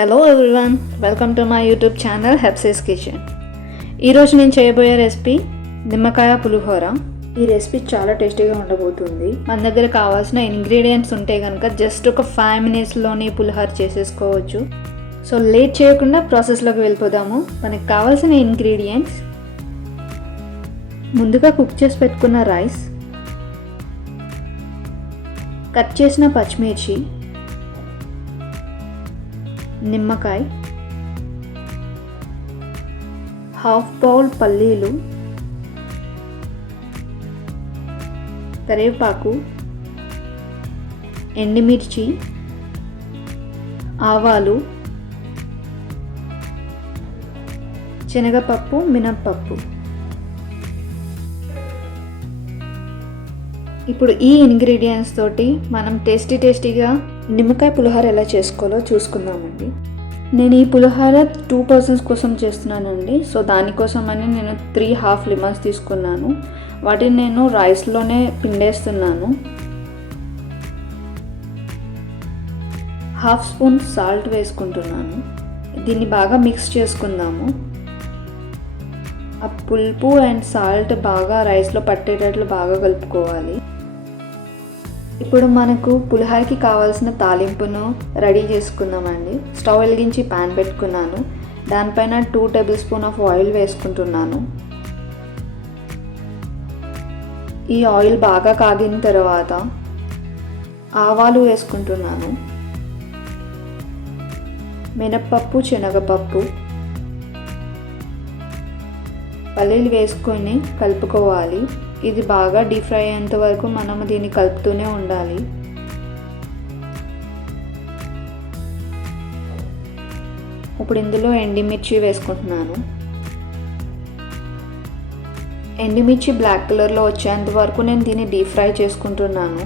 Hello everyone, welcome to my YouTube channel Hepsi's Kitchen. ఈరోజు నేను చేయబోయే రెసిపీ నిమ్మకాయ పులిహోర. ఈ రెసిపీ చాలా టేస్టీగా ఉండబోతుంది. మన దగ్గర కావాల్సిన ఇంగ్రీడియంట్స్ ఉంటే కనుక జస్ట్ ఒక 5 minutesలోని పులిహోర చేసేసుకోవచ్చు. సో లేట్ చేయకుండా ప్రాసెస్లోకి వెళ్ళిపోదాము. మనకి కావాల్సిన ఇంగ్రీడియంట్స్: ముందుగా కుక్ చేసి పెట్టుకున్న రైస్, కట్ చేసిన పచ్చిమిర్చి, నిమ్మకాయ, హాఫ్ బౌల్ పల్లీలు, కరివేపాకు, ఎండుమిర్చి, ఆవాలు, శనగపప్పు, మినప్పప్పు. ఇప్పుడు ఈ ఇంగ్రీడియంట్స్ తోటి మనం టేస్టీగా నిమ్మకాయ పులిహోర ఎలా చేసుకోవాలో చూసుకుందామండి. నేను ఈ పులిహోర 2 persons కోసం చేస్తున్నానండి. సో దానికోసమని నేను 3 half lemons తీసుకున్నాను. వాటిని నేను రైస్లోనే పిండేస్తున్నాను. 1/2 spoon సాల్ట్ వేసుకుంటున్నాను. దీన్ని బాగా మిక్స్ చేసుకుందాము. ఆ పులుపు అండ్ సాల్ట్ బాగా రైస్లో పట్టేటట్లు బాగా కలుపుకోవాలి. ఇప్పుడు మనకు పులిహోరకి కావాల్సిన తాలింపును రెడీ చేసుకుందామండి. స్టవ్ వెలిగించి ప్యాన్ పెట్టుకున్నాను. దానిపైన 2 tablespoons ఆఫ్ ఆయిల్ వేసుకుంటున్నాను. ఈ ఆయిల్ బాగా కాగిన తర్వాత ఆవాలు వేసుకుంటున్నాను. మినప్పప్పు, శనగపప్పు, పల్లీలు వేసుకొని కలుపుకోవాలి. ఇది బాగా డీప్ ఫ్రై అయ్యేంత వరకు మనము దీన్ని కలుపుతూనే ఉండాలి. ఇప్పుడు ఇందులో ఎండుమిర్చి వేసుకుంటున్నాను. ఎండుమిర్చి బ్లాక్ కలర్లో వచ్చేంత వరకు నేను దీన్ని డీప్ ఫ్రై చేసుకుంటున్నాను.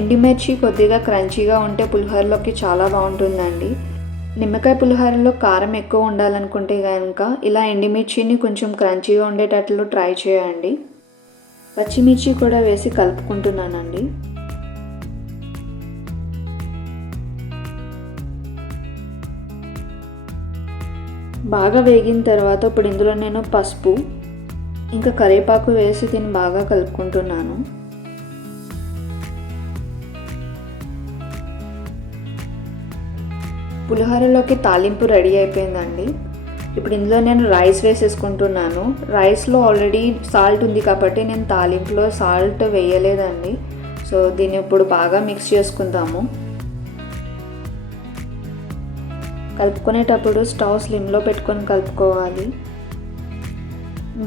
ఎండుమిర్చి కొద్దిగా క్రంచీగా ఉంటే పులిహోరలోకి చాలా బాగుంటుందండి. నిమ్మకాయ పులిహోరలో కారం ఎక్కువ ఉండాలనుకుంటే కనుక ఇలా ఎండుమిర్చిని కొంచెం క్రంచీగా ఉండేటట్లు ట్రై చేయండి. పచ్చిమిర్చి కూడా వేసి కలుపుకుంటున్నానండి. బాగా వేగిన తర్వాత ఇప్పుడు ఇందులో నేను పసుపు ఇంకా కరివేపాకు వేసి దీన్ని బాగా కలుపుకుంటున్నాను. పులిహోరలోకి తాలింపు రెడీ అయిపోయిందండి. ఇప్పుడు ఇందులో నేను రైస్ వేసేసుకుంటున్నాను. రైస్లో ఆల్రెడీ సాల్ట్ ఉంది కాబట్టి నేను తాలింపులో సాల్ట్ వేయలేదండి. సో దీన్ని ఇప్పుడు బాగా మిక్స్ చేసుకుందాము. కలుపుకునేటప్పుడు స్టవ్ స్లిమ్లో పెట్టుకొని కలుపుకోవాలి.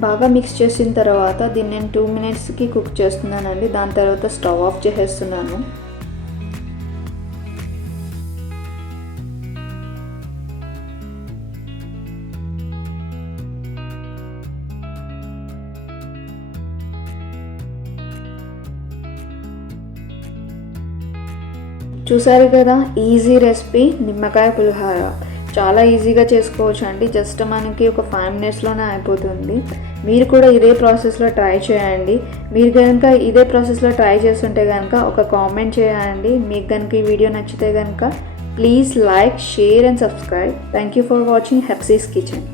బాగా మిక్స్ చేసిన తర్వాత దీన్ని నేను 2 minutesకి కుక్ చేస్తున్నానండి. దాని తర్వాత స్టవ్ ఆఫ్ చేసేస్తున్నాను. చూసారు కదా, ఈజీ రెసిపీ నిమ్మకాయ పులిహోర. చాలా ఈజీగా చేసుకోవచ్చు అండి. జస్ట్ మనకి ఒక 5 minutesలోనే అయిపోతుంది. మీరు కూడా ఇదే ప్రాసెస్లో ట్రై చేయండి. మీరు కనుక ఇదే ప్రాసెస్లో ట్రై చేస్తుంటే కనుక ఒక కామెంట్ చేయండి. మీకు కనుక ఈ వీడియో నచ్చితే కనుక please like, share and subscribe. Thank you for watching Hepsi's kitchen.